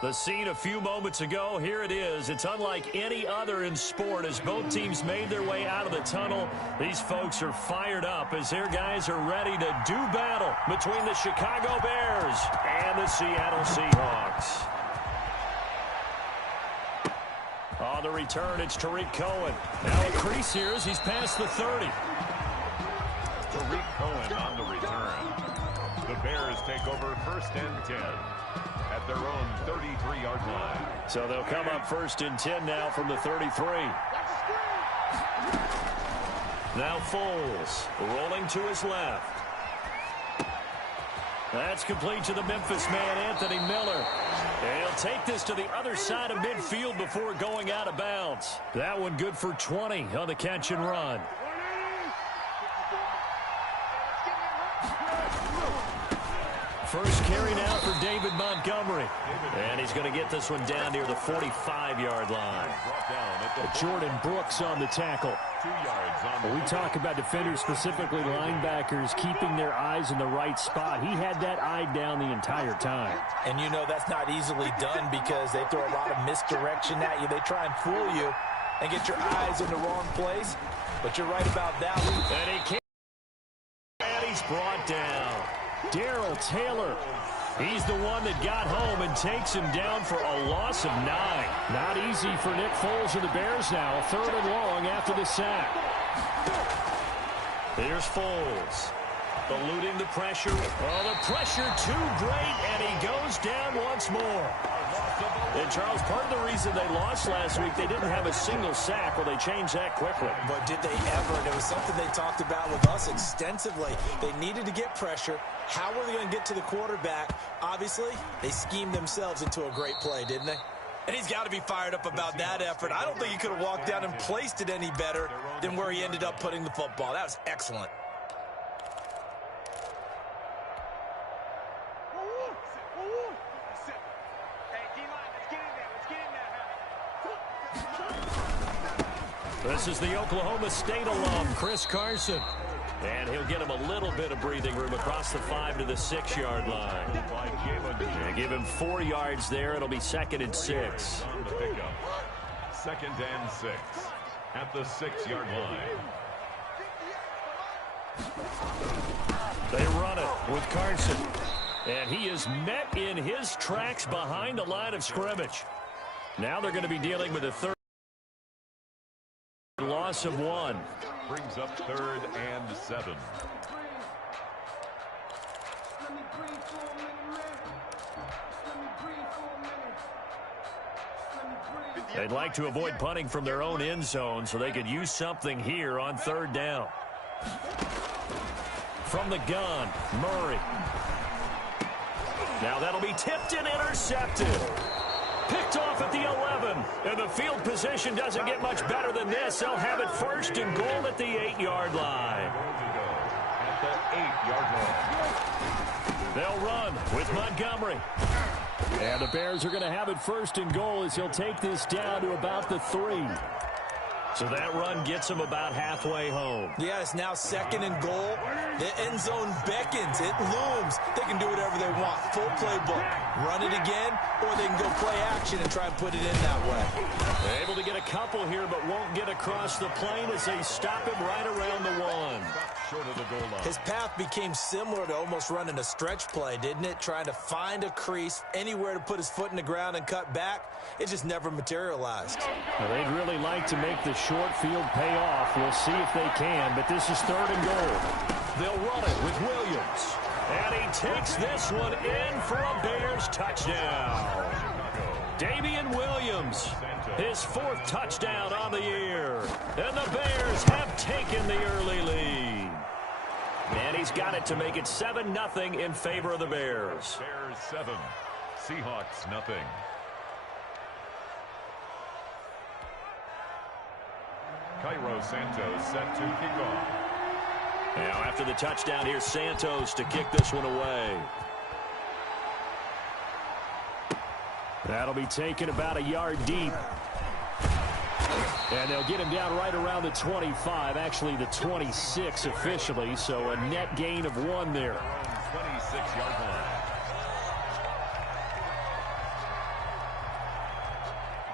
The scene a few moments ago, here it is. It's unlike any other in sport as both teams made their way out of the tunnel. These folks are fired up as their guys are ready to do battle between the Chicago Bears and the Seattle Seahawks. On the return, it's Tariq Cohen. Now a crease here as he's past the 30. Tariq Cohen on the return. The Bears take over 1st and 10. At their own 33-yard line. So they'll come up 1st and 10 now from the 33. Now Foles rolling to his left. That's complete to the Memphis man, Anthony Miller. And he'll take this to the other side of midfield before going out of bounds. That one good for 20 on the catch and run. First carry now for David Montgomery. And he's going to get this one down near the 45-yard line. Jordan Brooks on the tackle. When we talk about defenders, specifically linebackers, keeping their eyes in the right spot, he had that eye down the entire time. And you know that's not easily done because they throw a lot of misdirection at you. They try and fool you and get your eyes in the wrong place. But you're right about that one. And he can't. And he's brought down. Darrell Taylor. He's the one that got home and takes him down for a loss of 9. Not easy for Nick Foles and the Bears now. 3rd and long after the sack. Here's Foles. Eluding the pressure. Oh, the pressure too great, and he goes down once more. And, Charles, part of the reason they lost last week, they didn't have a single sack. Well, they changed that quickly. But did they ever? And it was something they talked about with us extensively. They needed to get pressure. How were they going to get to the quarterback? Obviously, they schemed themselves into a great play, didn't they? And he's got to be fired up about that effort. I don't think he could have walked down and placed it any better than where he ended up putting the football. That was excellent. This is the Oklahoma State alum, Chris Carson. And he'll get him a little bit of breathing room across the 5 to the 6-yard line. And give him 4 yards there. It'll be 2nd and 6. 2nd and 6 at the 6-yard line. They run it with Carson. And he is met in his tracks behind the line of scrimmage. Now they're going to be dealing with a 3rd. Loss of 1. Brings up 3rd and 7. They'd like to avoid punting from their own end zone so they could use something here on 3rd down. From the gun, Murray. Now that'll be tipped and intercepted. Picked off at the 11, and the field position doesn't get much better than this. They'll have it 1st and goal at the 8-yard line. At the 8-yard line. They'll run with Montgomery. And the Bears are going to have it 1st and goal as he'll take this down to about the 3. So that run gets him about halfway home. Yeah, it's now 2nd and goal. The end zone beckons. It looms. They can do whatever they want. Full playbook. Run it again, or they can go play action and try and put it in that way. They're able to get a couple here, but won't get across the plane as they stop him right around the 1. Short of the goal line. His path became similar to almost running a stretch play, didn't it? Trying to find a crease, anywhere to put his foot in the ground and cut back. It just never materialized. Well, they'd really like to make the short field pay off. We'll see if they can, but this is 3rd and goal. They'll run it with Williams. And he takes this one in for a Bears touchdown. Damian Williams, his 4th touchdown on the year. And the Bears have taken the early lead. And he's got it to make it 7-0 in favor of the Bears. Bears 7, Seahawks nothing. Cairo Santos set to kick off. Now after the touchdown, here's Santos to kick this one away. That'll be taken about a yard deep. And they'll get him down right around the 25, actually the 26 officially, so a net gain of 1 there. 26-yard line.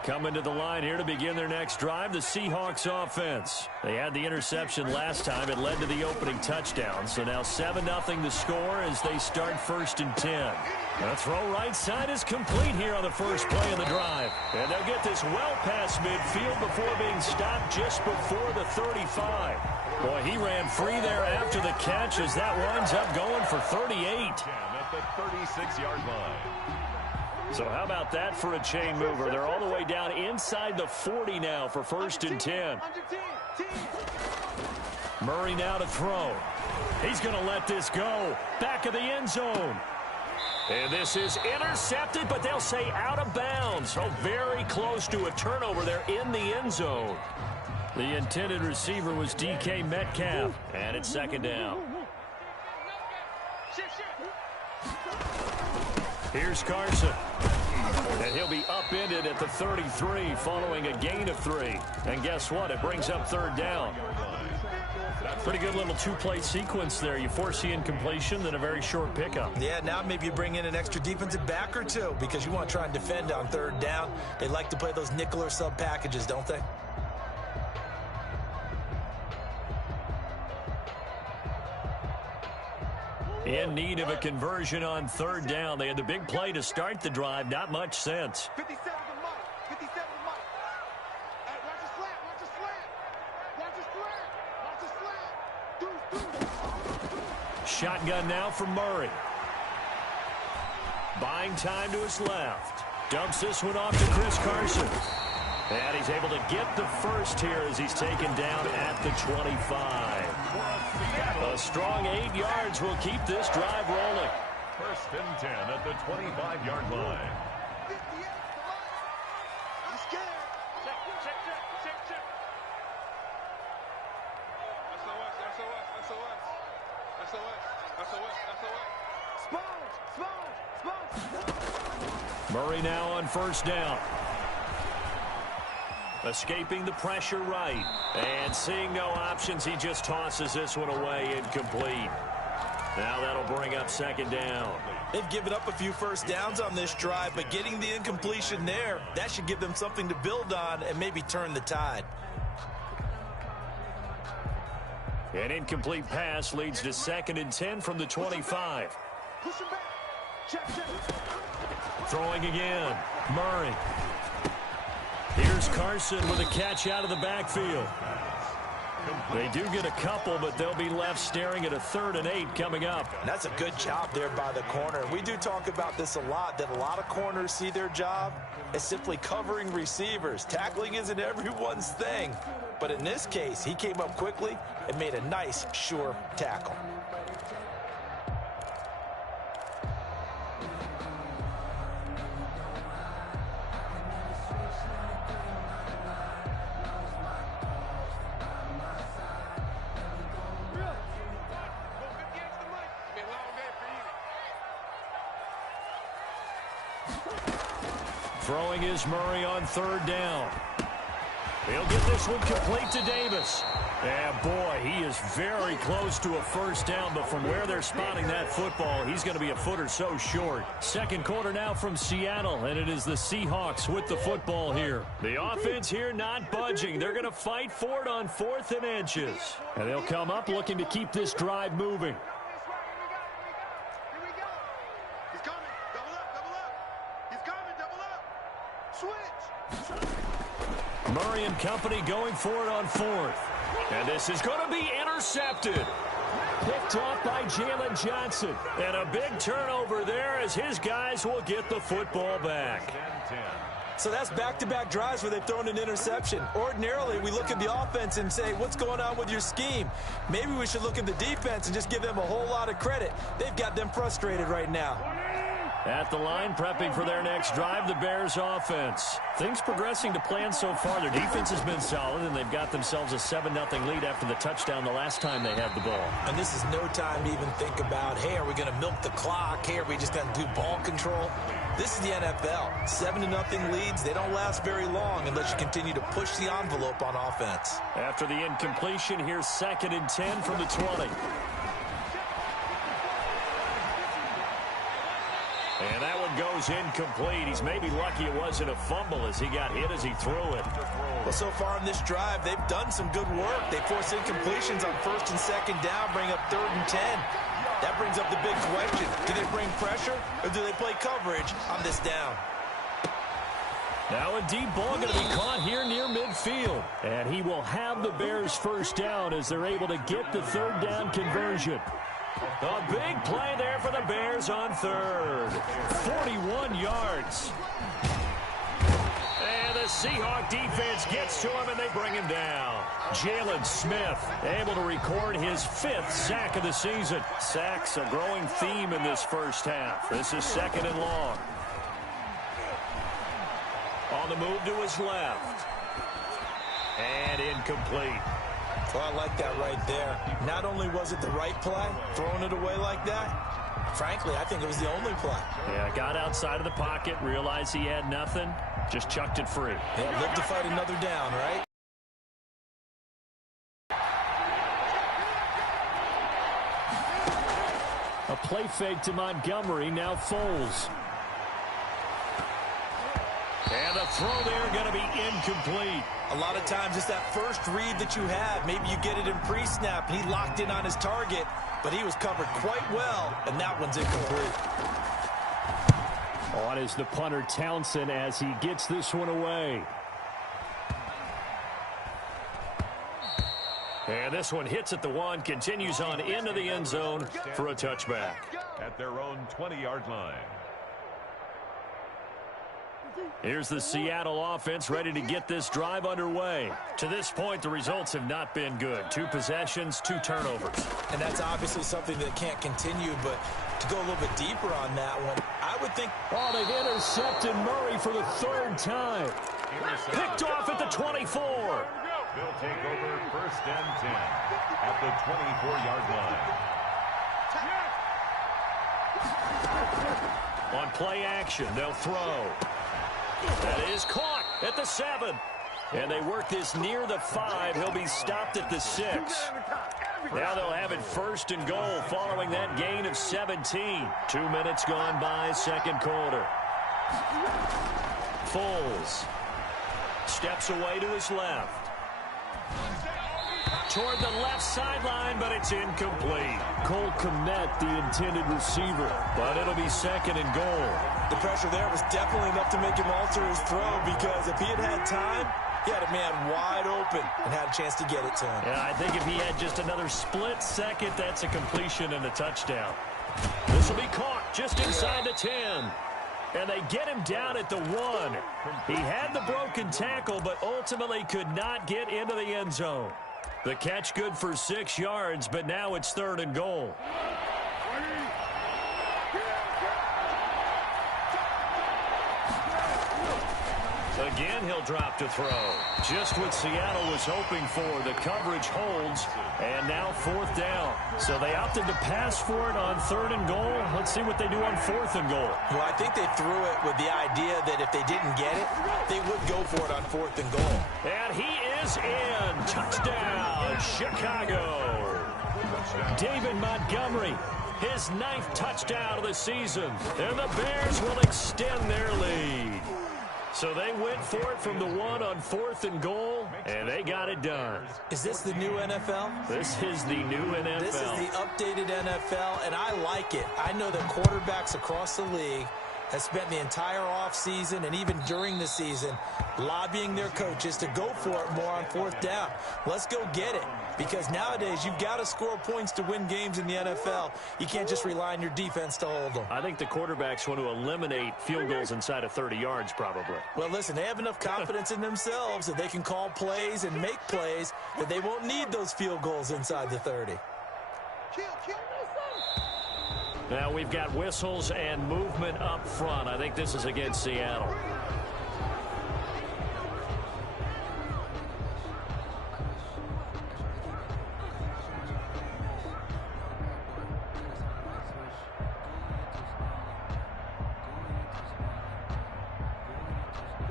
Coming to the line here to begin their next drive, the Seahawks offense. They had the interception last time. It led to the opening touchdown. So now 7-0 the score as they start 1st and 10. The throw right side is complete here on the first play of the drive. And they'll get this well past midfield before being stopped just before the 35. Boy, he ran free there after the catch as that winds up going for 38. At the 36-yard line. So how about that for a chain mover? They're all the way down inside the 40 now for 1st and 10. Murray now to throw. He's going to let this go. Back of the end zone. And this is intercepted, but they'll say out of bounds. So very close to a turnover there in the end zone. The intended receiver was DK Metcalf. And it's 2nd down. Here's Carson. And he'll be upended at the 33 following a gain of 3. And guess what? It brings up 3rd down. Pretty good little 2-play sequence there. You force the incompletion, then a very short pickup. Yeah, now maybe you bring in an extra defensive back or two because you want to try and defend on 3rd down. They like to play those nickel or sub packages, don't they? In need of a conversion on 3rd down. They had the big play to start the drive. Not much sense. 57 to Mike. 57 to Mike. Hey, watch the slant. Watch the slant. Watch the slant. Watch the slant. Shotgun now for Murray. Buying time to his left. Dumps this one off to Chris Carson. And he's able to get the first here as he's taken down at the 25. A strong 8 yards will keep this drive rolling. 1st and 10 at the 25-yard line. 58 to Mike. I'm scared. Check. SOS. Murray now on 1st down. Escaping the pressure right. And seeing no options, he just tosses this one away incomplete. Now that'll bring up 2nd down. They've given up a few first downs on this drive, but getting the incompletion there, that should give them something to build on and maybe turn the tide. An incomplete pass leads to 2nd and 10 from the 25. Push him back. Check. Throwing again. Murray. Here's Carson with a catch out of the backfield. They do get a couple, but they'll be left staring at a 3rd and 8 coming up. And that's a good job there by the corner. We do talk about this a lot, that a lot of corners see their job as simply covering receivers. Tackling isn't everyone's thing. But in this case, he came up quickly and made a nice, sure tackle. Throwing is Murray on 3rd down. He'll get this one complete to Davis. And boy, he is very close to a 1st down, but from where they're spotting that football, he's going to be a foot or so short. 2nd quarter now from Seattle, and it is the Seahawks with the football here. The offense here not budging. They're going to fight for it on 4th and inches. And they'll come up looking to keep this drive moving. Murray and company going for it on 4th. And this is going to be intercepted. Picked off by Jalen Johnson. And a big turnover there as his guys will get the football back. So that's back-to-back drives where they've thrown an interception. Ordinarily, we look at the offense and say, what's going on with your scheme? Maybe we should look at the defense and just give them a whole lot of credit. They've got them frustrated right now. At the line, prepping for their next drive, the Bears offense. Things progressing to plan so far. Their defense has been solid, and they've got themselves a 7-0 lead after the touchdown the last time they had the ball. And this is no time to even think about, hey, are we going to milk the clock? Hey, are we just going to do ball control? This is the NFL. 7-0 leads, they don't last very long unless you continue to push the envelope on offense. After the incompletion, here's 2nd and 10 from the 20. And that one one goes incomplete. He's maybe lucky it wasn't a fumble as he got hit as he threw it. Well, so far in this drive, they've done some good work. They force incompletions on 1st and 2nd down, bring up 3rd and 10. That brings up the big question. Do they bring pressure or do they play coverage on this down? Now a deep ball going to be caught here near midfield. And he will have the Bears first down as they're able to get the 3rd down conversion. A big play there for the Bears on 3rd. 41 yards. And the Seahawks defense gets to him and they bring him down. Jalen Smith able to record his 5th sack of the season. Sacks a growing theme in this first half. This is 2nd and long. On the move to his left. And incomplete. Well, I like that right there. Not only was it the right play, throwing it away like that, frankly, I think it was the only play. Yeah, got outside of the pocket, realized he had nothing, just chucked it free. Yeah, live to fight another down, right? A play fake to Montgomery, now Foles. And the throw there going to be incomplete. A lot of times it's that first read that you have. Maybe you get it in pre-snap. He locked in on his target, but he was covered quite well, and that one's incomplete. On is the punter Townsend as he gets this one away. And this one hits at the 1, continues on into the end zone for a touchback. At their own 20-yard line. Here's the Seattle offense ready to get this drive underway. To this point, the results have not been good. 2 possessions, 2 turnovers. And that's obviously something that can't continue, but to go a little bit deeper on that one, I would think... Oh, they've intercepted Murray for the 3rd time. Picked off at the 24. They'll take over 1st and 10 at the 24-yard line. On play action, they'll throw. That is caught at the 7. And they work this near the 5. He'll be stopped at the 6. Now they'll have it 1st and goal following that gain of 17. 2 minutes gone by, 2nd quarter. Foles steps away to his left. Toward the left sideline, but it's incomplete. Cole Kmet, the intended receiver, but it'll be 2nd and goal. The pressure there was definitely enough to make him alter his throw, because if he had had time, he had a man wide open and had a chance to get it to him. Yeah, I think if he had just another split second, that's a completion and a touchdown. This will be caught just inside the 10. And they get him down at the 1. He had the broken tackle, but ultimately could not get into the end zone. The catch good for 6 yards, but now it's 3rd and goal. Again, he'll drop to throw. Just what Seattle was hoping for. The coverage holds, and now 4th down. So they opted to pass for it on 3rd and goal. Let's see what they do on 4th and goal. Well, I think they threw it with the idea that if they didn't get it, they would go for it on 4th and goal. And he is in. Touchdown, Chicago. David Montgomery, his 9th touchdown of the season. And the Bears will extend their lead. So they went for it from the 1 on 4th and goal, and they got it done. Is this the new NFL? This is the new NFL. This is the updated NFL, and I like it. I know that quarterbacks across the league have spent the entire offseason and even during the season lobbying their coaches to go for it more on 4th down. Let's go get it. Because nowadays, you've got to score points to win games in the NFL. You can't just rely on your defense to hold them. I think the quarterbacks want to eliminate field goals inside of 30 yards, probably. Well, listen, they have enough confidence in themselves that they can call plays and make plays that they won't need those field goals inside the 30. Now we've got whistles and movement up front. I think this is against Seattle.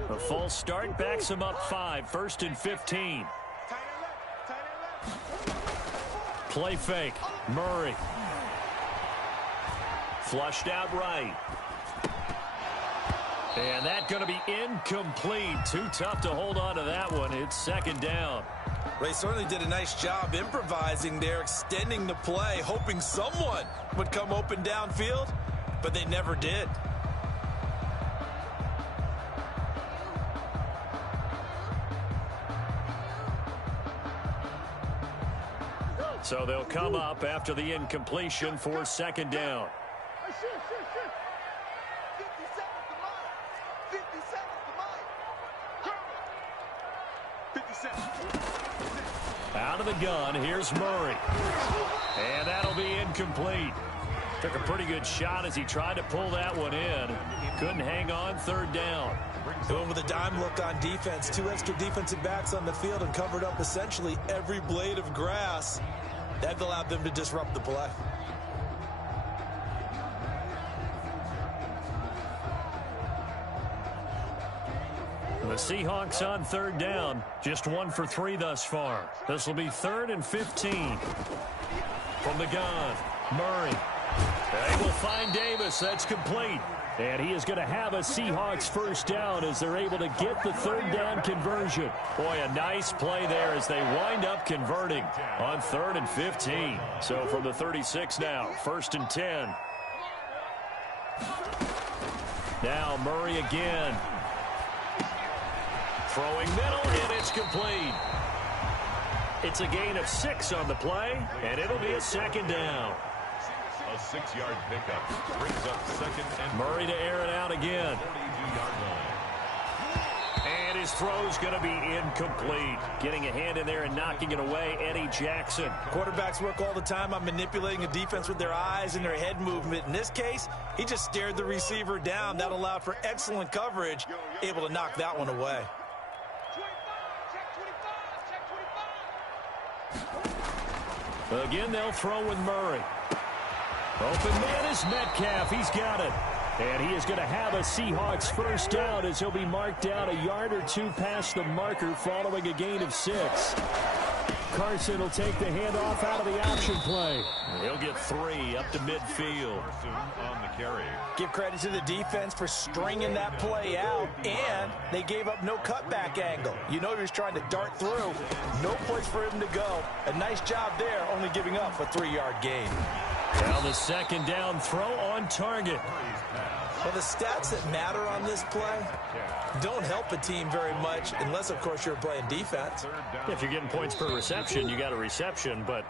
The false start backs him up 5, 1st and 15. Play fake. Murray. Flushed out right. And that's going to be incomplete. Too tough to hold on to that one. It's second down. They certainly did a nice job improvising there, extending the play, hoping someone would come open downfield, but they never did. So they'll come up after the incompletion for second down. 50 seconds. Out of the gun, here's Murray. And that'll be incomplete. Took a pretty good shot as he tried to pull that one in. Couldn't hang on, third down. Going with a dime look on defense. 2 extra defensive backs on the field and covered up essentially every blade of grass. That allowed them to disrupt the play. The Seahawks on third down. Just 1 for 3 thus far. This will be 3rd and 15. From the gun, Murray. They will find Davis. That's complete. And he is going to have a Seahawks first down as they're able to get the third down conversion. Boy, a nice play there as they wind up converting on 3rd and 15. So from the 36 now, 1st and 10. Now Murray again. Throwing middle, and it's complete. It's a gain of 6 on the play, and it'll be a second down. A 6-yard pickup brings up second and Murray to air it out again. 42-yard line. And his throw's going to be incomplete. Getting a hand in there and knocking it away, Eddie Jackson. Quarterbacks work all the time on manipulating a defense with their eyes and their head movement. In this case, he just stared the receiver down. That allowed for excellent coverage, able to knock that one away. 25. Again, they'll throw with Murray. Open man is Metcalf. He's got it. And he is going to have a Seahawks first down as he'll be marked down a yard or 2 past the marker following a gain of 6. Carson will take the handoff out of the option play. He'll get 3 up to midfield. On the carry. Give credit to the defense for stringing that play out, and they gave up no cutback angle. You know he was trying to dart through. No place for him to go. A nice job there, only giving up a 3-yard gain. Now the second down throw on target. Well, the stats that matter on this play don't help a team very much unless, of course, you're playing defense. If you're getting points per reception, you got a reception, but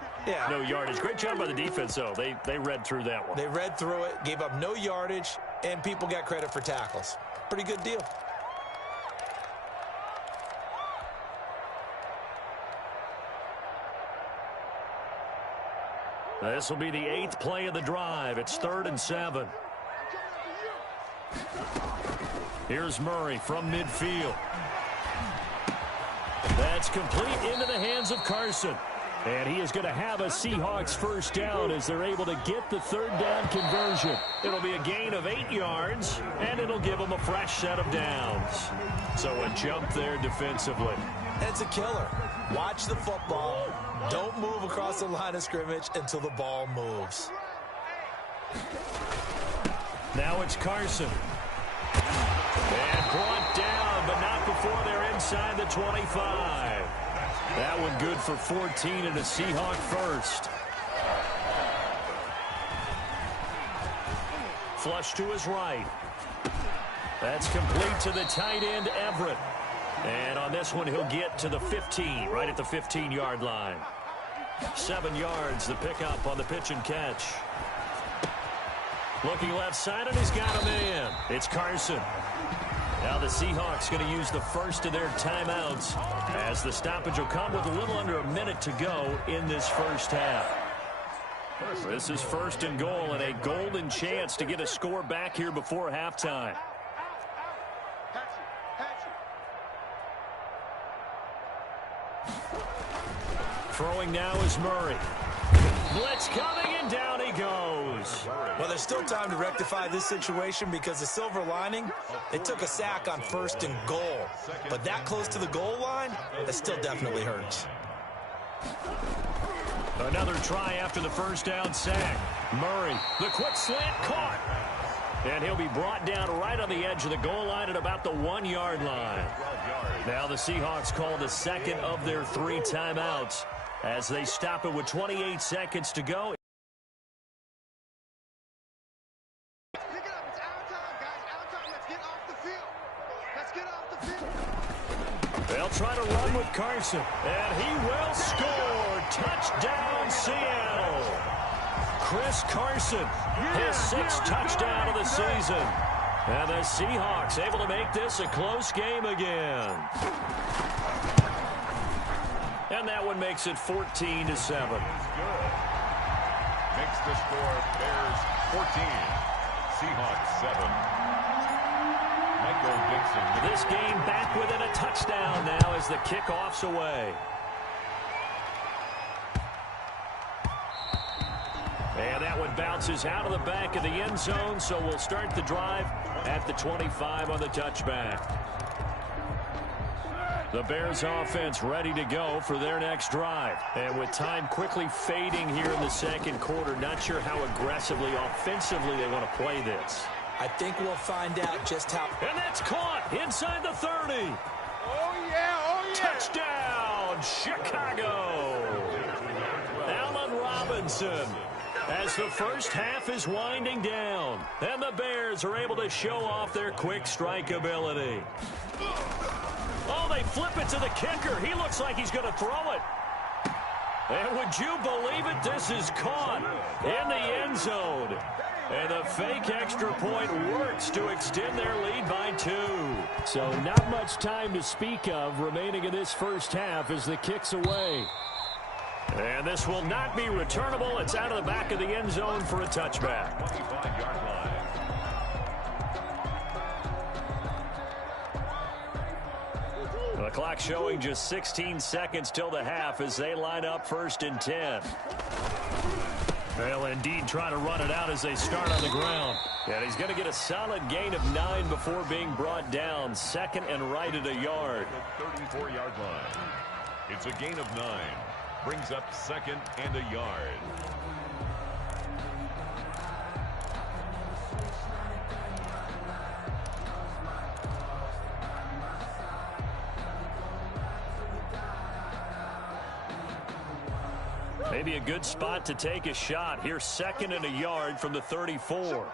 no yardage. Great job by the defense, though. They read through that one. They read through it, gave up no yardage, and people got credit for tackles. Pretty good deal. This will be the 8th play of the drive. It's 3rd and 7. Here's Murray from midfield. That's complete into the hands of Carson. And he is going to have a Seahawks first down as they're able to get the third down conversion. It'll be a gain of 8 yards, and it'll give them a fresh set of downs. So a jump there defensively. And it's a killer. Watch the football. Don't move across the line of scrimmage until the ball moves. Now it's Carson. And brought down, but not before they're inside the 25. That one good for 14 and a Seahawk first. Flush to his right. That's complete to the tight end, Everett. And on this one, he'll get to the 15, right at the 15-yard line. 7 yards, the pickup on the pitch and catch. Looking left side, and he's got him in. It's Carson. Now the Seahawks going to use the first of their timeouts as the stoppage will come with a little under a minute to go in this first half. This is 1st and goal and a golden chance to get a score back here before halftime. Throwing now is Murray. Blitz coming, and down he goes. Well, there's still time to rectify this situation because the silver lining, they took a sack on 1st and goal. But that close to the goal line, that still definitely hurts. Another try after the first down sack. Murray, the quick slant caught. And he'll be brought down right on the edge of the goal line at about the 1-yard line. Now the Seahawks call the second of their 3 timeouts as they stop it with 28 seconds to go. Pick it up. It's our time, guys. Our time. Let's get off the field. Let's get off the field. They'll try to run with Carson, and he will score. Touchdown, Seattle. Chris Carson, his 6th touchdown of the season. And the Seahawks able to make this a close game again. And that one makes it 14-7. Makes the score Bears 14, Seahawks 7. Michael Dixon. This game back within a touchdown now as the kickoff's away. And that one bounces out of the back of the end zone, so we'll start the drive at the 25 on the touchback. The Bears offense ready to go for their next drive. And with time quickly fading here in the second quarter, not sure how aggressively, offensively they want to play this. I think we'll find out just how. And that's caught inside the 30. Oh, yeah. Oh, yeah. Touchdown, Chicago. Allen Robinson. As the first half is winding down, and the Bears are able to show off their quick strike ability. Oh, they flip it to the kicker. He looks like he's going to throw it. And would you believe it? This is caught in the end zone. And the fake extra point works to extend their lead by 2. So not much time to speak of remaining in this first half as the kick's away. And this will not be returnable. It's out of the back of the end zone for a touchback. 25-yard line. The clock showing just 16 seconds till the half as they line up 1st and 10. They'll indeed try to run it out as they start on the ground. And he's going to get a solid gain of 9 before being brought down. 2nd and right at a yard. 34-yard line. It's a gain of 9. Brings up 2nd and a yard. Maybe a good spot to take a shot. Here's 2nd and a yard from the 34.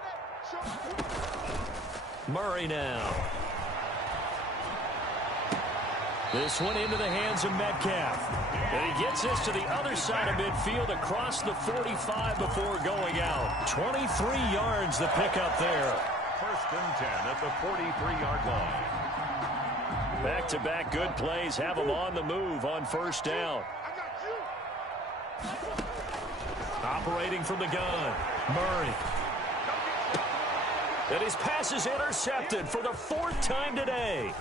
Murray now. This one into the hands of Metcalf. And he gets this to the other side of midfield across the 45 before going out. 23 yards the pickup there. 1st and 10 at the 43-yard line. Back-to-back good plays have them on the move on 1st down. Operating from the gun, Murray. And his pass is intercepted for the 4th time today.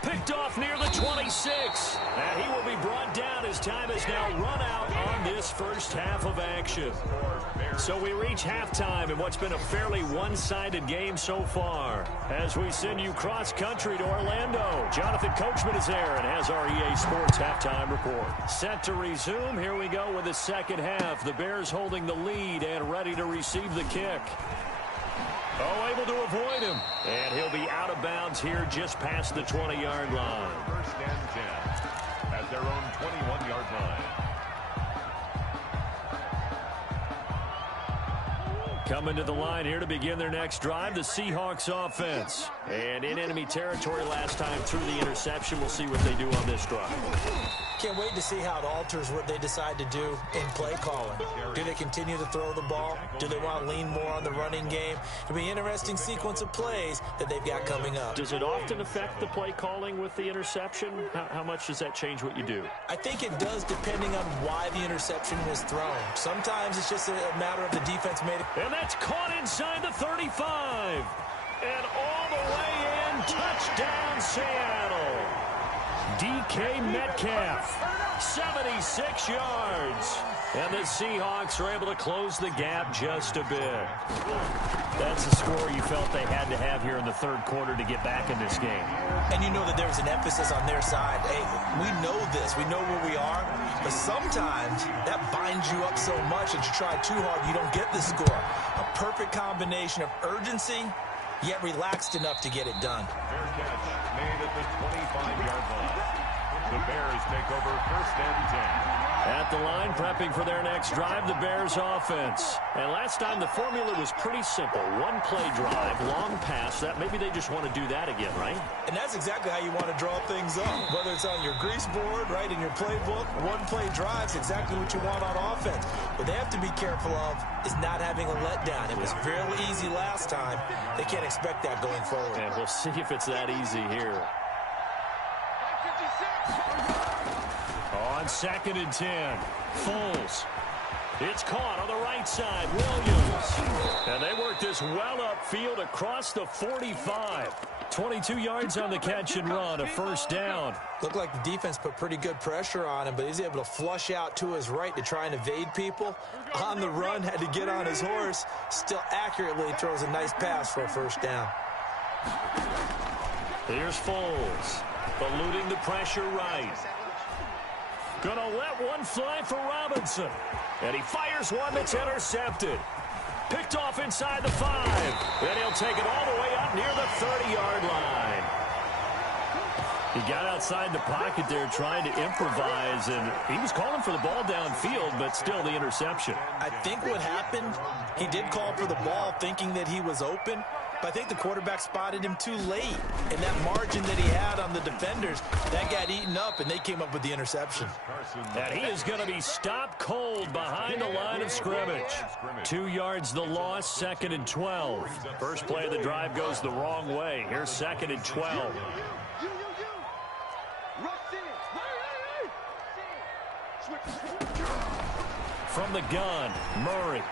Picked off near the 26. And he will be brought down as time has now run out on this first half of action. So we reach halftime in what's been a fairly one-sided game so far. As we send you cross-country to Orlando, Jonathan Coachman is there and has our EA Sports halftime report. Set to resume. Here we go with the second half. The Bears holding the lead and ready to receive the kick. Oh, able to avoid him. And he'll be out of bounds here just past the 20-yard line. 1st and 10 at their own 21-yard line. Coming to the line here to begin their next drive, the Seahawks offense. And in enemy territory last time through the interception. We'll see what they do on this drive. Can't wait to see how it alters what they decide to do in play calling. Do they continue to throw the ball? Do they want to lean more on the running game? It'll be an interesting sequence of plays that they've got coming up. Does it often affect the play calling with the interception? How much does that change what you do? I think it does depending on why the interception was thrown. Sometimes it's just a matter of the defense made it. And that's caught inside the 35. And all the way in, touchdown Seattle. DK Metcalf, 76 yards. And the Seahawks are able to close the gap just a bit. That's the score you felt they had to have here in the third quarter to get back in this game. And you know that there's an emphasis on their side. Hey, we know this. We know where we are. But sometimes that binds you up so much that you try too hard, you don't get the score. A perfect combination of urgency, yet relaxed enough to get it done. Fair catch made at the 25-yard line. The Bears take over first and 10. At the line, prepping for their next drive, the Bears offense. And last time, the formula was pretty simple. One-play drive, long pass. That maybe they just want to do that again, right? And that's exactly how you want to draw things up. Whether it's on your grease board, right, in your playbook, one-play drive's exactly what you want on offense. What they have to be careful of is not having a letdown. It was fairly easy last time. They can't expect that going forward. And we'll see if it's that easy here. On 2nd and 10, Foles. It's caught on the right side, Williams. And they work this well upfield across the 45. 22 yards on the catch and run, a first down. Looked like the defense put pretty good pressure on him, but he's able to flush out to his right to try and evade people. On the run, had to get on his horse. Still accurately throws a nice pass for a first down. Here's Foles, eluding the pressure right. Gonna let one fly for Robinson. And he fires one that's intercepted. Picked off inside the 5. And he'll take it all the way up near the 30-yard line. He got outside the pocket there trying to improvise, and he was calling for the ball downfield, but still the interception. I think what happened, he did call for the ball thinking that he was open, but I think the quarterback spotted him too late. And that margin that he had on the defenders, that got eaten up, and they came up with the interception. And he is going to be stopped cold behind the line of scrimmage. 2 yards the loss, 2nd and 12. First play of the drive goes the wrong way. Here's 2nd and 12. From the gun, Murray.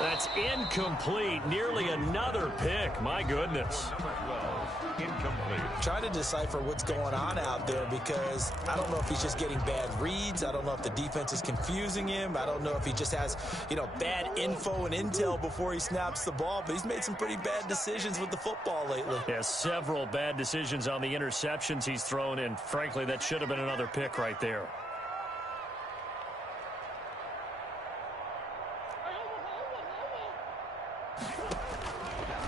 That's incomplete. Nearly another pick. My goodness. Incomplete. Trying to decipher what's going on out there, because I don't know if he's just getting bad reads. I don't know if the defense is confusing him. I don't know if he just has, bad info and intel before he snaps the ball. But he's made some pretty bad decisions with the football lately. Yeah, several bad decisions on the interceptions he's thrown in. Frankly, that should have been another pick right there.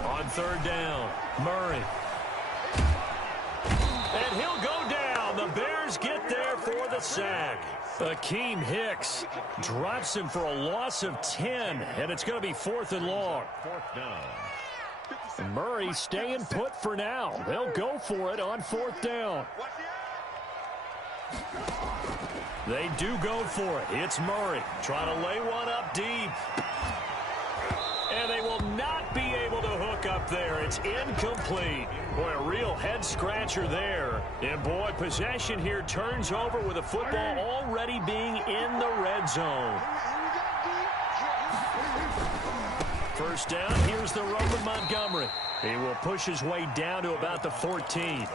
On 3rd down, Murray. And he'll go down. The Bears get there for the sack. Akeem Hicks drops him for a loss of 10, and it's going to be 4th and long. 4th down. Murray staying put for now. They'll go for it on 4th down. They do go for it. It's Murray trying to lay one up deep. And they will not be able to hook up there. It's incomplete. Boy, a real head-scratcher there. And, boy, possession here turns over with the football already being in the red zone. First down, here's the Roman Montgomery. He will push his way down to about the 14.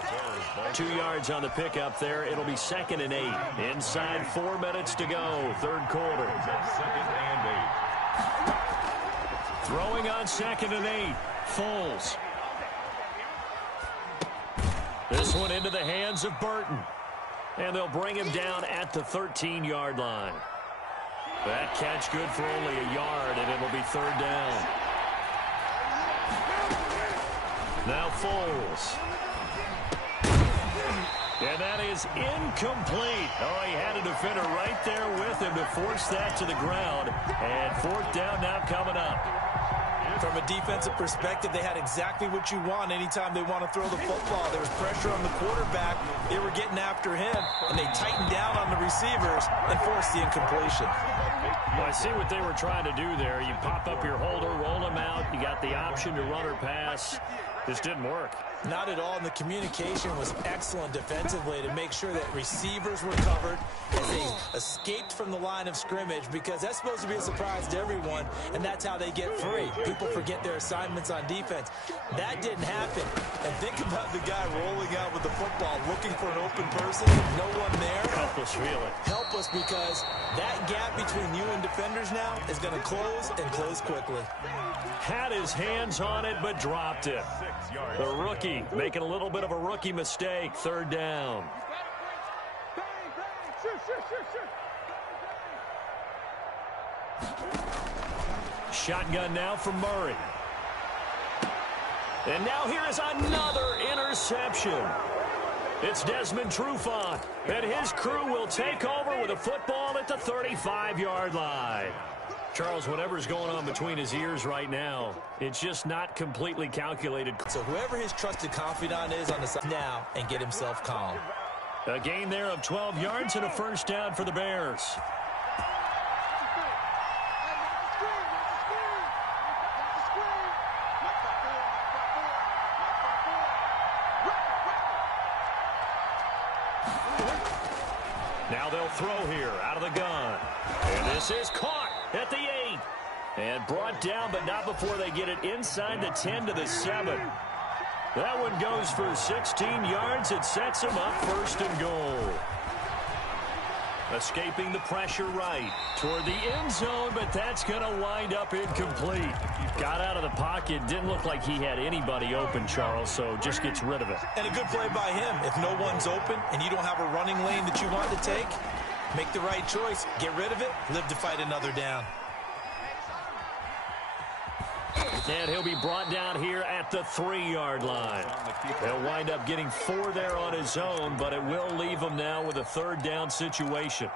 2 yards on the pickup there. It'll be 2nd and 8. Inside 4 minutes to go, 3rd quarter. 2nd and 8. Throwing on 2nd and 8. Foles. This one into the hands of Burton. And they'll bring him down at the 13-yard line. That catch good for only a yard, and it'll be 3rd down. Now Foles. And that is incomplete. Oh, he had a defender right there with him to force that to the ground. And 4th down now coming up. From a defensive perspective, they had exactly what you want anytime they want to throw the football. There was pressure on the quarterback. They were getting after him, and they tightened down on the receivers and forced the incompletion. Well, I see what they were trying to do there. You pop up your holder, roll him out. You got the option to run or pass. This didn't work. Not at all, and the communication was excellent defensively to make sure that receivers were covered as they escaped from the line of scrimmage, because that's supposed to be a surprise to everyone, and that's how they get free. People forget their assignments on defense. That didn't happen. And think about the guy rolling out with the football, looking for an open person, no one there. Helpless feeling. Helpless, because that gap between you and defenders now is going to close, and close quickly. Had his hands on it, but dropped it. The rookie making a little bit of a rookie mistake. Third down. Shotgun now from Murray. And now here is another interception. It's Desmond Trufant, and his crew will take over with a football at the 35-yard line. Charles, whatever's going on between his ears right now, it's just not completely calculated. So whoever his trusted confidant is on the side now, and get himself calm. A gain there of 12 yards and a first down for the Bears. Now they'll throw here out of the gun. And this is caught at the 8. And brought down, but not before they get it inside the 10 to the 7. That one goes for 16 yards. It sets them up first and goal. Escaping the pressure right toward the end zone, but that's going to wind up incomplete. Got out of the pocket. Didn't look like he had anybody open, Charles, so just gets rid of it. And a good play by him. If no one's open and you don't have a running lane that you want to take, make the right choice. Get rid of it. Live to fight another down. And he'll be brought down here at the 3-yard line. He'll wind up getting 4 there on his own, but it will leave him now with a third down situation.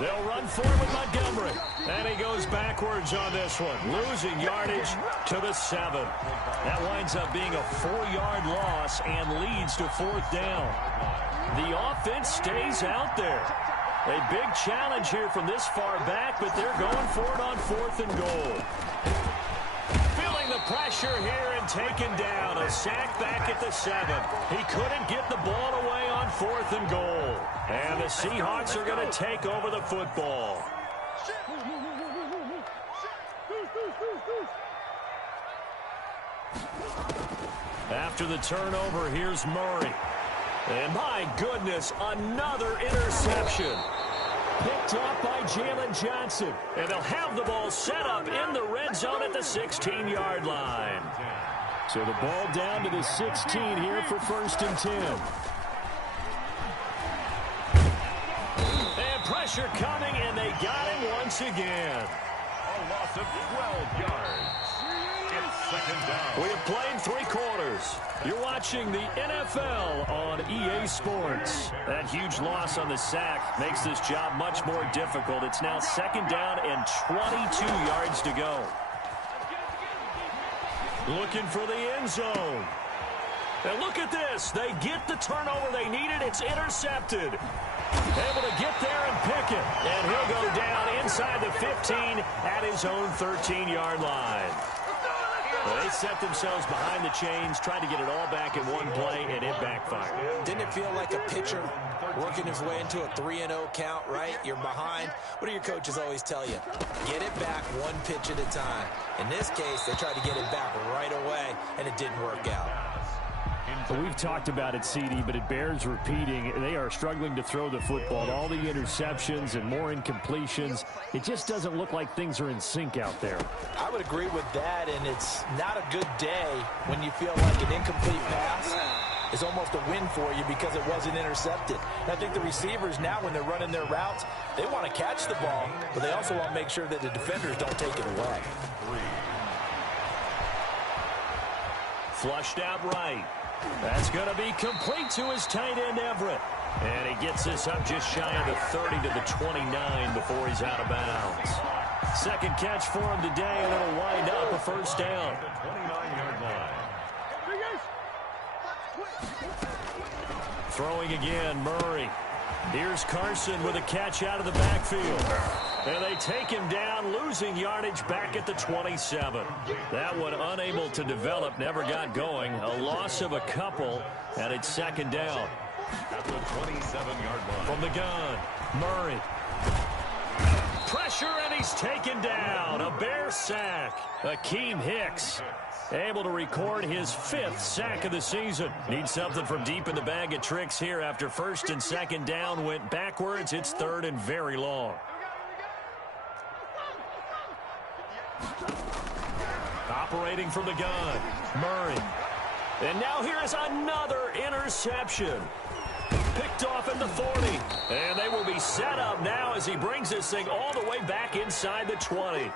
They'll run forward with Montgomery. And he goes backwards on this one, losing yardage to the 7. That winds up being a 4-yard loss and leads to 4th down. The offense stays out there. A big challenge here from this far back, but they're going for it on 4th and goal. Feeling the pressure here and taken down. A sack back at the 7. He couldn't get the ball away on 4th and goal. And the Seahawks are going to take over the football. After the turnover, here's Murray. And my goodness, another interception. Picked up by Jalen Johnson. And they'll have the ball set up in the red zone at the 16-yard line. So the ball down to the 16 here for 1st and 10. And pressure coming, and they got him once again. A loss of 12 yards. It's 2nd down. We have played 3 quarters. You're watching the NFL on EA Sports. That huge loss on the sack makes this job much more difficult. It's now 2nd down and 22 yards to go. Looking for the end zone. And look at this. They get the turnover they needed. It's intercepted. Able to get there and pick it. And he'll go down inside the 15 at his own 13-yard line. Well, they set themselves behind the chains, tried to get it all back in one play, and it backfired. Didn't it feel like a pitcher working his way into a 3-0 count, right? You're behind. What do your coaches always tell you? Get it back one pitch at a time. In this case, they tried to get it back right away, and it didn't work out. Well, we've talked about it, CD, but it bears repeating. They are struggling to throw the football. All the interceptions and more incompletions. It just doesn't look like things are in sync out there. I would agree with that, and it's not a good day when you feel like an incomplete pass is almost a win for you because it wasn't intercepted. And I think the receivers now, when they're running their routes, they want to catch the ball, but they also want to make sure that the defenders don't take it away. Flushed out right. That's going to be complete to his tight end, Everett. And he gets this up just shy of the 30 to the 29 before he's out of bounds. 2nd catch for him today, and it'll wind up a 1st down. 29-yard line. Throwing again, Murray. Here's Carson with a catch out of the backfield. And they take him down, losing yardage back at the 27. That one unable to develop, never got going. A loss of a couple, and it's second down. At the 27-yard line. From the gun, Murray. Pressure, and he's taken down. A Bear sack. Akeem Hicks able to record his 5th sack of the season. Needs something from deep in the bag of tricks here after first and second down went backwards. It's third and very long. Operating from the gun, Murray. And now here is another interception. Picked off at the 40. And they will be set up now as he brings this thing all the way back inside the 20.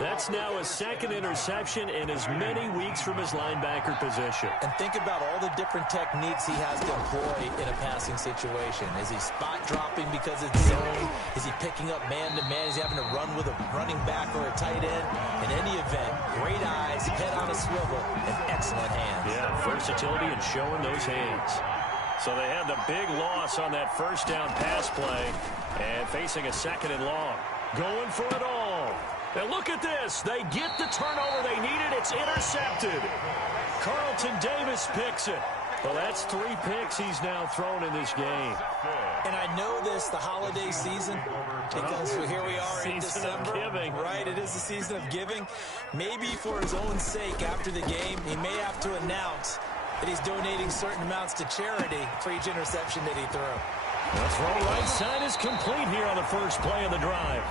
That's now his second interception in as many weeks from his linebacker position. And think about all the different techniques he has to employ in a passing situation. Is he spot dropping because it's zone? Is he picking up man-to-man? Is he having to run with a running back or a tight end? In any event, great eyes, head on a swivel, and excellent hands. Yeah, versatility and showing those hands. So they had the big loss on that first down pass play and facing a second and long. Going for it all. And look at this. They get the turnover they needed. It's intercepted. Carlton Davis picks it. Well, that's 3 picks he's now thrown in this game. And I know this, the holiday season, because here we are in December. Season of giving. Right, it is the season of giving. Maybe for his own sake after the game, he may have to announce that he's donating certain amounts to charity for each interception that he threw. The throw right side is complete here on the first play of the drive.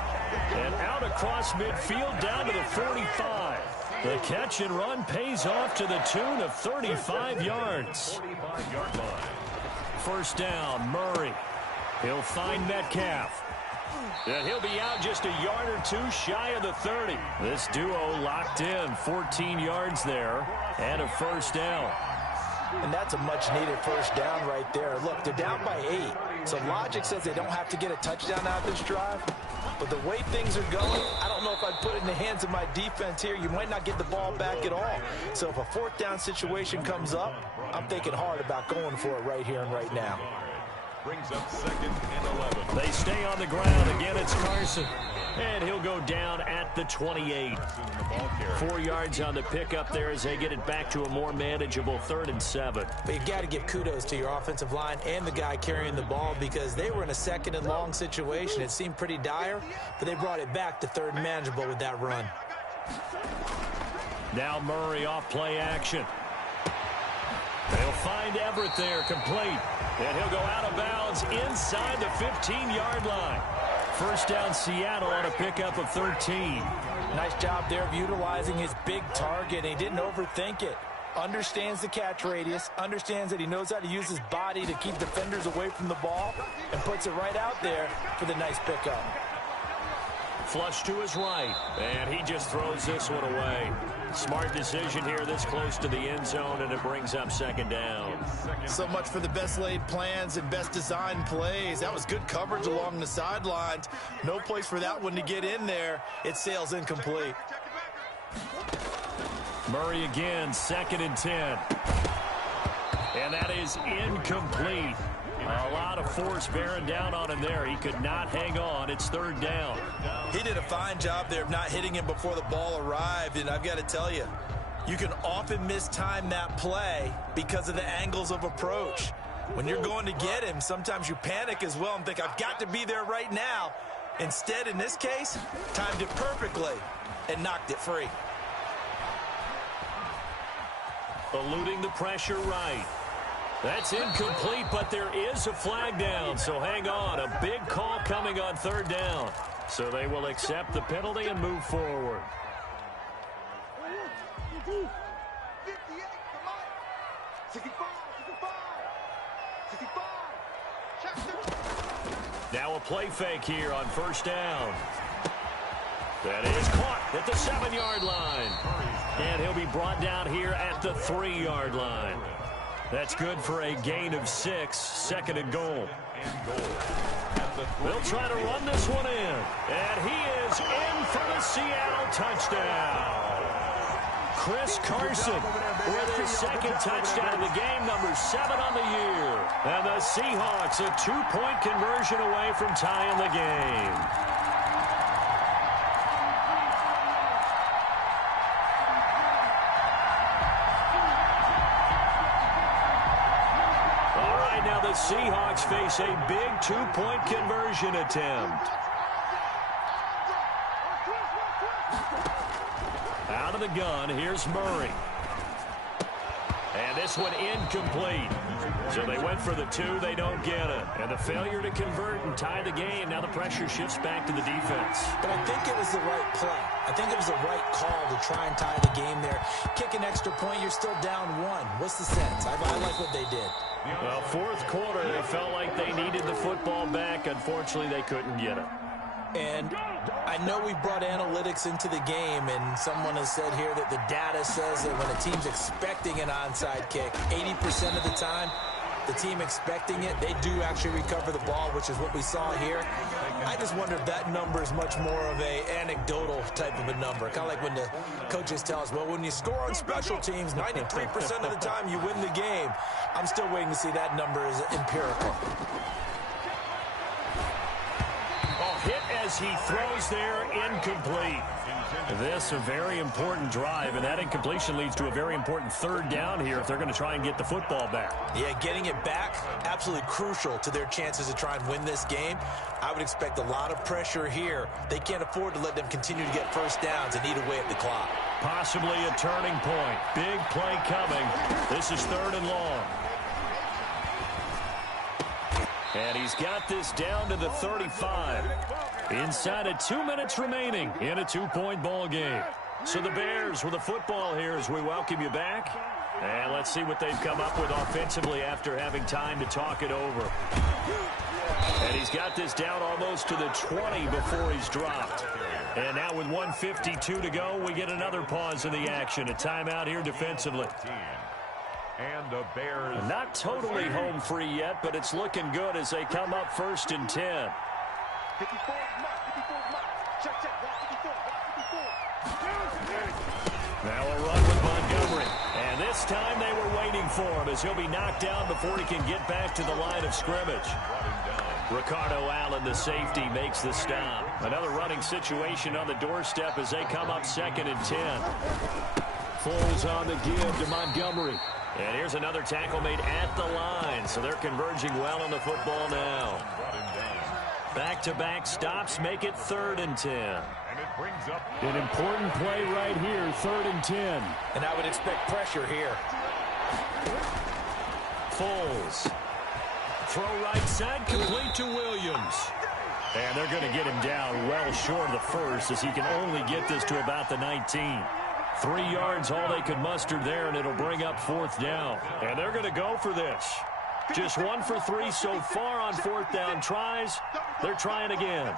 And out across midfield down to the 45. The catch and run pays off to the tune of 35 yards. 45-yard line. First down, Murray. He'll find Metcalf. And he'll be out just a yard or two shy of the 30. This duo locked in, 14 yards there, and a first down. And that's a much-needed first down right there. Look, they're down by 8. So logic says they don't have to get a touchdown out of this drive. But the way things are going, I don't know if I'd put it in the hands of my defense here. You might not get the ball back at all. So if a 4th down situation comes up, I'm thinking hard about going for it right here and right now. Brings up 2nd and 11. They stay on the ground. Again, it's Carson. And he'll go down at the 28. 4 yards on the pickup there as they get it back to a more manageable 3rd and 7. But you've got to give kudos to your offensive line and the guy carrying the ball because they were in a 2nd and long situation. It seemed pretty dire, but they brought it back to 3rd and manageable with that run. Now Murray off play action. They'll find Everett there, complete. And he'll go out of bounds inside the 15-yard line. First down Seattle on a pickup of 13. Nice job there of utilizing his big target. He didn't overthink it. Understands the catch radius. Understands that he knows how to use his body to keep defenders away from the ball. And puts it right out there for the nice pickup. Flush to his right. And he just throws this one away. Smart decision here this close to the end zone, and it brings up second down. So much for the best laid plans and best designed plays. That was good coverage along the sidelines. No place for that one to get in there. It sails incomplete. Murray again, 2nd and 10. And that is incomplete. A lot of force bearing down on him there. He could not hang on. It's 3rd down. He did a fine job there of not hitting him before the ball arrived. And I've got to tell you, you can often mistime that play because of the angles of approach. When you're going to get him, sometimes you panic as well and think, I've got to be there right now. Instead, in this case, timed it perfectly and knocked it free. Eluding the pressure right. That's incomplete, but there is a flag down, so hang on. A big call coming on 3rd down. So they will accept the penalty and move forward. 58, come on. 65, 65, 65. Now a play fake here on first down. That is caught at the 7-yard line. And he'll be brought down here at the 3-yard line. That's good for a gain of 6, 2nd and goal. They'll try to run this one in. And he is in for the Seattle touchdown. Chris Carson with his second touchdown of the game, number 7 on the year. And the Seahawks a 2-point conversion away from tying the game. All right, now the Seahawks face a big 2-point conversion attempt. Out of the gun, here's Murray. And this one incomplete. So they went for the 2, they don't get it. And the failure to convert and tie the game, now the pressure shifts back to the defense. But I think it was the right play. I think it was the right call to try and tie the game there. Kick an extra point, you're still down 1. What's the sense? I like what they did. Well, fourth quarter, they felt like they needed the football back. Unfortunately, they couldn't get it. And I know we brought analytics into the game, and someone has said here that the data says that when a team's expecting an onside kick, 80% of the time, the team expecting it, they do actually recover the ball, which is what we saw here. I just wonder if that number is much more of a anecdotal type of a number. Kind of like when the coaches tell us, well, when you score on special teams, 93% of the time you win the game. I'm still waiting to see that number is empirical. Hit as he throws there, incomplete. This a very important drive, and that incompletion leads to a very important 3rd down here if they're going to try and get the football back. Yeah, getting it back, absolutely crucial to their chances to try and win this game. I would expect a lot of pressure here. They can't afford to let them continue to get first downs and eat away at the clock. Possibly a turning point. Big play coming. This is 3rd and long. And he's got this down to the 35. Inside of 2 minutes remaining in a 2-point ball game. So the Bears with the football here as we welcome you back. And let's see what they've come up with offensively after having time to talk it over. And he's got this down almost to the 20 before he's dropped. And now with 1:52 to go, we get another pause in the action. A timeout here defensively. And the Bears not totally home free yet, but it's looking good as they come up 1st and 10. Now a run with Montgomery. And this time they were waiting for him as he'll be knocked down before he can get back to the line of scrimmage. Ricardo Allen, the safety, makes the stop. Another running situation on the doorstep as they come up 2nd and 10. Foles on the give to Montgomery. And here's another tackle made at the line, so they're converging well on the football now. Back-to-back stops make it 3rd and 10. And it brings up an important play right here, 3rd and 10. And I would expect pressure here. Foles. Throw right side, complete to Williams. And they're going to get him down well short of the 1st as he can only get this to about the 19. 3 yards, all they could muster there, and it'll bring up 4th down. And they're going to go for this. Just 1 for 3 so far on 4th down tries. They're trying again.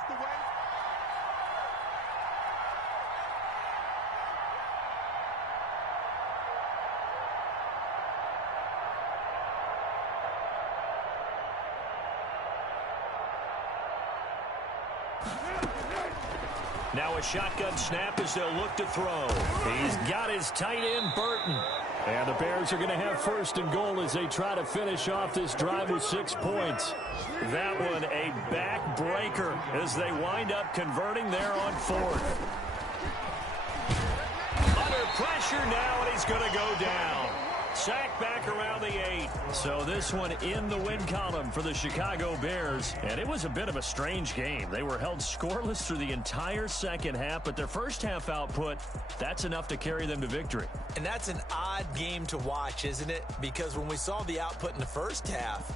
Now a shotgun snap as they'll look to throw. He's got his tight end, Burton. And the Bears are going to have 1st and goal as they try to finish off this drive with 6 points. That one a backbreaker as they wind up converting there on 4th. Under pressure now, and he's going to go down. Sacked back around the 8. So this one in the win column for the Chicago Bears. And it was a bit of a strange game. They were held scoreless through the entire 2nd half, but their 1st half output, that's enough to carry them to victory. And that's an odd game to watch, isn't it? Because when we saw the output in the 1st half,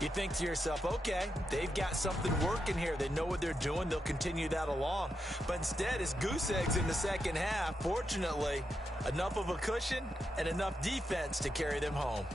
you think to yourself, okay, they've got something working here. They know what they're doing. They'll continue that along. But instead, it's goose eggs in the 2nd half. Fortunately, enough of a cushion and enough defense to carry them home.